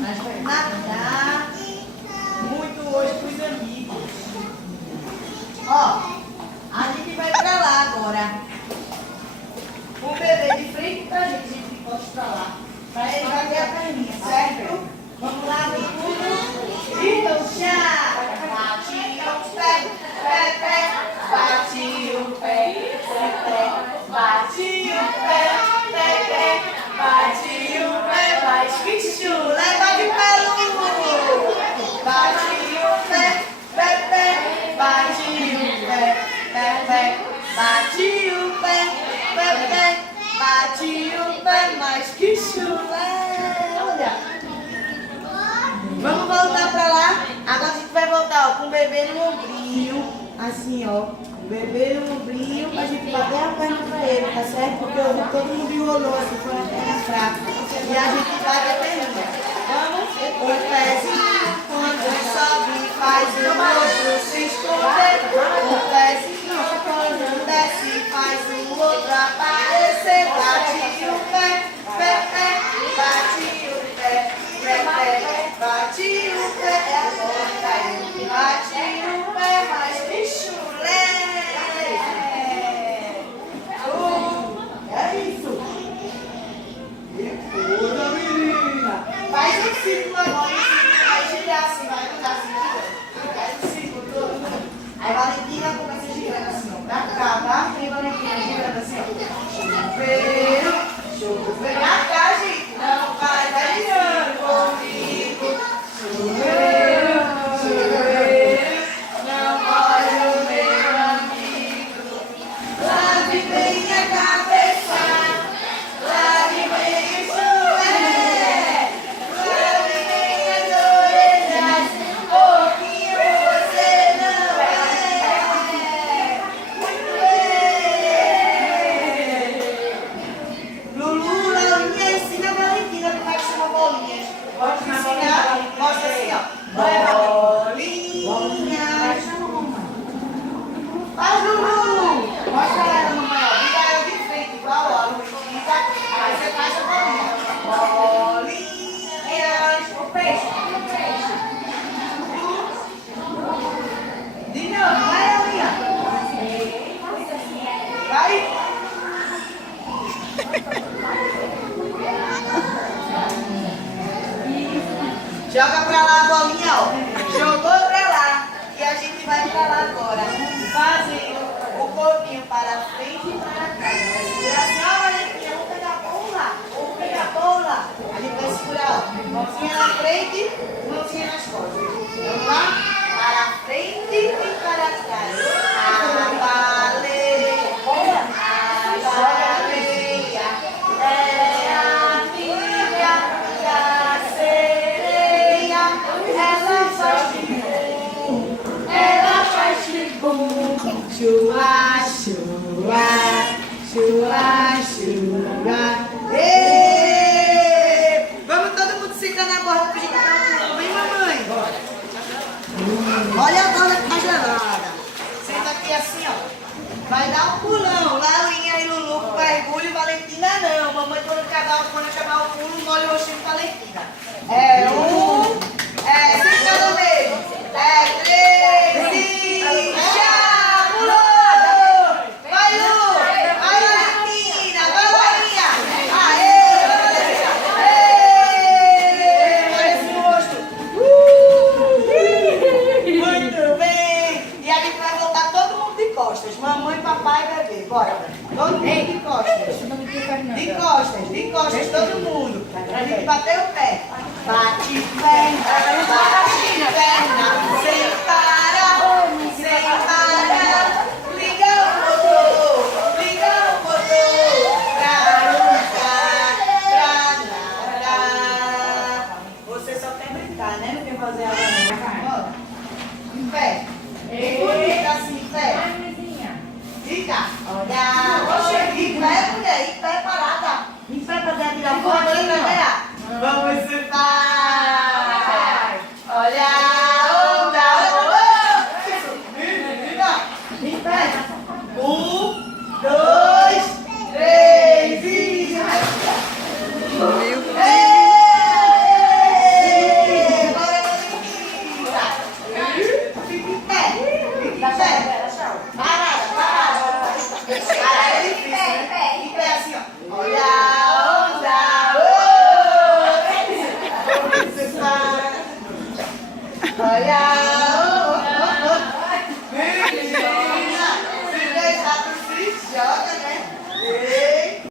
Nós vamos nadar muito hoje com os amigos. Ó, a gente vai pra lá agora. O bebê de frente pra gente encosta pra lá. Pra ele bater a perninha, certo? Vamos lá, tudo. Então, tchau. Bate o pé, pé, pé. Bate o pé, pé, pé. Bate o pé, pé, pé. Bate o pé, vai, bicho. Leva de pelo. Bate o pé, pé, pé. Bate o pé, pé, pé. Bate o pé, pé, pé. Bate o pé, mas que chulé. Olha. Vamos voltar pra lá. Agora a gente vai voltar ó, com o bebê no ombrinho. Assim, ó. O bebê no ombrinho pra gente bater a perna pra ele, tá certo? Porque todo mundo enrolou assim, foi uma perna fraca. E a gente bate a perninha. Vamos? O pezinho quando sobe faz o outro se esconder. O pezinho quando desce faz o outro aparecer. Bate o pé, pé, pé. Bate o pé, pé, pé. Bate o pé, agora bate o pé, mas que chulé. É isso. Que coisa, menina. Faz um círculo agora, vai girar assim, vai mudar assim. Faz um círculo todo. Aí Valentina começa girando assim, ó. Pra cá, tá? Vem Valentina girando assim, ó. Chuveiro, chuveiro. Pra cá, gente. Não vai girando comigo. Chuveiro, chuveiro. Não pode o meu amigo. Lave bem a cabeça. Lave bem o chuveiro. Lave bem as orelhas. Pouquinho você não é. Muito bem. Lulu, Laurinha, ensina a Valentina como é que chama bolinhas. Pode ensinar? Mostra assim, ó. Bolinha. Faz, Lulu. Mostra ela, mamãe, ó. Vira ela de frente, igual, ó. Luísa. Aí você faz a bolinha. Bolinhas. O peixe. De novo, vai, Laurinha. Vai. Joga pra lá a bolinha, ó. Jogou pra lá. E a gente vai pra lá agora. Fazendo o corpinho para frente e para trás. Vai segurar assim, ó, Valentina. Vamos pegar a bola. Vamos pegar a bola. A gente vai segurar, ó. Mãozinha na frente, mãozinha nas costas. Vamos lá? Para frente e para trás. A baleia. A baleia. É a filha da sereia. Ela faz bum, ela faz bum. Chua, chua, chua, chua. Ê! Vamos todo mundo sentar na borda pra gente dar um pulão, hein, mamãe? Olha a borda que tá gelada. Senta aqui assim, ó. Vai dar um pulão. Laurinha e Lulu com mergulho e Valentina não. Mamãe, quando acabar o pulo, molha o rostinho de Valentina. É sentando mesmo. É 3 e já pulou. Vai, Lu. Vai, Valentina. Vai, Laurinha. Aê, Valentina. Aê. Parece o rosto. Muito bem. E a gente vai voltar todo mundo de costas. Mamãe, papai e bebê. Bora. Todo mundo de costas. De costas, todo mundo. Pra gente bater o pé. Bate perna, sem parar, sem parar. Liga o motor, pra lutar, pra nadar. Você só quer brincar, né? Não quer fazer a não. Em pé. Bem bonita assim, em pé. Fica. Olha. Oxe, em pé, mulher. Em pé parada. Em pé pra tirar foto, hein, galera? Vamos sentar. Olha